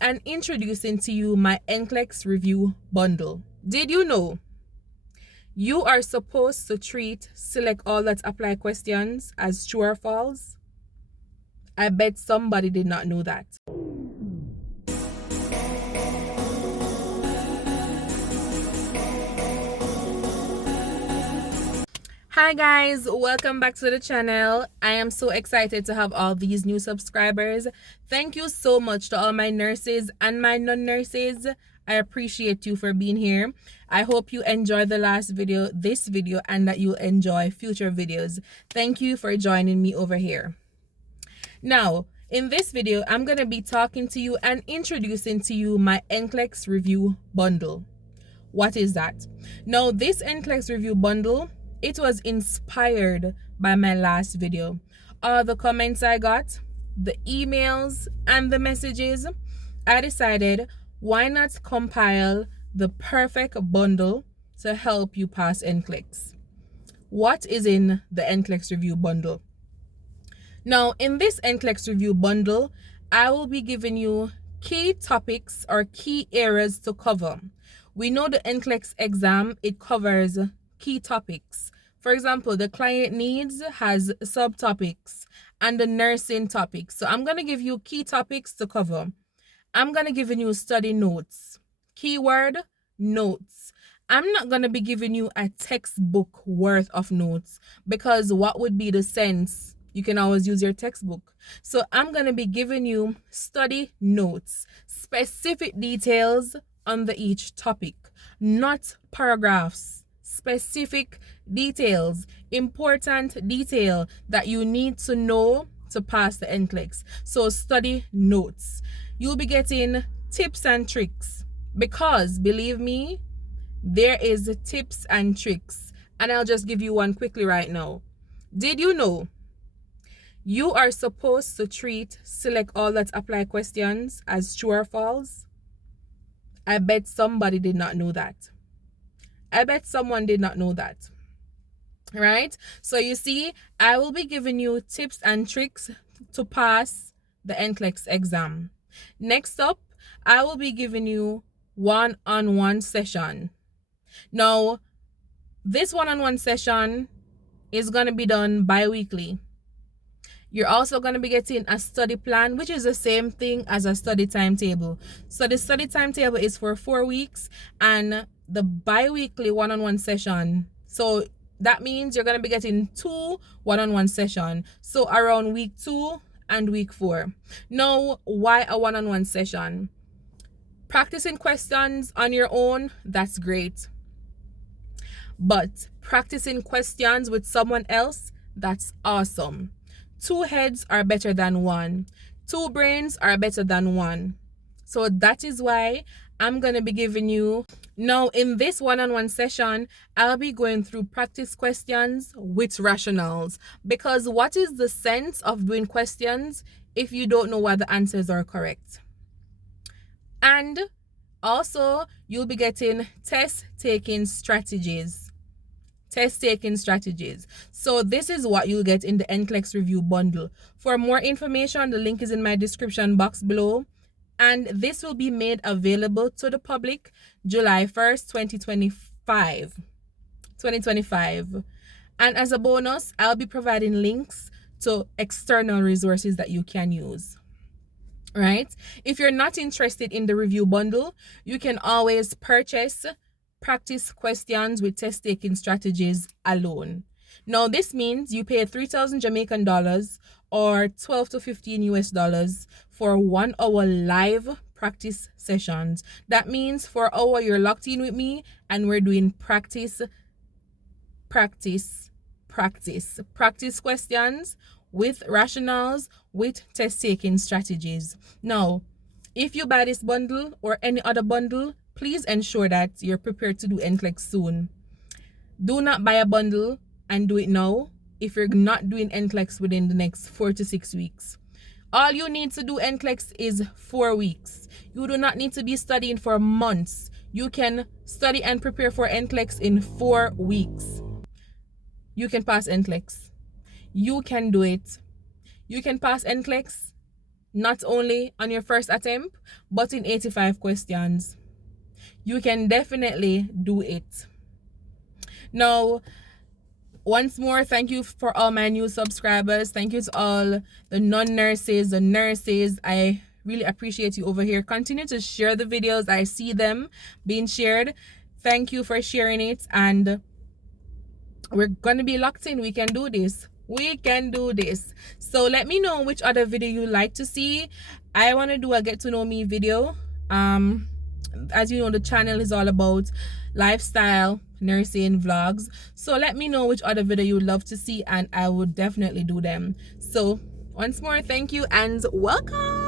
and introducing to you my Nclex review bundle. Did you know you are supposed to treat select all that apply questions as true or false? I bet somebody did not know that. Hi guys, welcome back to the channel. I am so excited to have all these new subscribers. Thank you so much to all my nurses and my non-nurses. I appreciate you for being here. I hope you enjoyed the last video, this video, and that you'll enjoy future videos. Thank you for joining me over here. Now, in this video, I'm going to be talking to you and introducing to you my Nclex review bundle. What is that? Now, this Nclex review bundle, it was inspired by my last video. All the comments I got, the emails, and the messages, I decided why not compile the perfect bundle to help you pass Nclex. What is in the Nclex review bundle? Now, in this Nclex review bundle, I will be giving you key topics or key areas to cover. We know the Nclex exam, it covers key topics. For example, the client needs has subtopics and the nursing topics. So I'm going to give you key topics to cover. I'm going to give you study notes, keyword notes. I'm not going to be giving you a textbook worth of notes because what would be the sense? You can always use your textbook. So I'm going to be giving you study notes, specific details under each topic, not paragraphs. Specific details, important detail that you need to know to pass the Nclex. So study notes. You'll be getting tips and tricks because believe me, there is tips and tricks. And I'll just give you one quickly right now. Did you know you are supposed to treat select all that apply questions as true or false? I bet somebody did not know that. I bet someone did not know that, right? So you see, I will be giving you tips and tricks to pass the Nclex exam. Next up, I will be giving you one-on-one session. Now, this one-on-one session is going to be done bi-weekly. You're also going to be getting a study plan, which is the same thing as a study timetable. So the study timetable is for 4 weeks and the bi-weekly one-on-one session. So that means you're going to be getting 2 one-on-one sessions. So around week 2 and week 4. Now, why a one-on-one session? Practicing questions on your own, that's great. But practicing questions with someone else, that's awesome. 2 heads are better than 1. 2 brains are better than 1. So that is why I'm going to be giving you, now in this one-on-one session, I'll be going through practice questions with rationals. Because what is the sense of doing questions if you don't know why the answers are correct? And also, you'll be getting test-taking strategies. Test-taking strategies. So this is what you'll get in the Nclex review bundle. For more information, the link is in my description box below. And this will be made available to the public July 1st, 2025. And as a bonus, I'll be providing links to external resources that you can use. Right? If you're not interested in the review bundle, you can always purchase practice questions with test-taking strategies alone. Now, this means you pay 3,000 Jamaican dollars or 12 to 15 US dollars for 1 hour live practice sessions. That means for an hour you're locked in with me and we're doing practice questions with rationals, with test-taking strategies. Now, if you buy this bundle or any other bundle, please ensure that you're prepared to do Nclex soon. Do not buy a bundle and do it now if you're not doing Nclex within the next 4 to 6 weeks. All you need to do Nclex is 4 weeks. You do not need to be studying for months. You can study and prepare for Nclex in 4 weeks. You can pass Nclex. You can do it. You can pass Nclex not only on your first attempt, but in 85 questions. You can definitely do it. Now, once more, thank you for all my new subscribers. Thank you to all the non-nurses, the nurses. I really appreciate you over here. Continue to share the videos. I see them being shared. Thank you for sharing it, and we're gonna be locked in. We can do this. We can do this. So let me know which other video you like to see. I want to do a get to know me video. As you know, the channel is all about lifestyle, nursing, vlogs. So let me know which other video you would love to see, and I would definitely do them. So once more, thank you and welcome.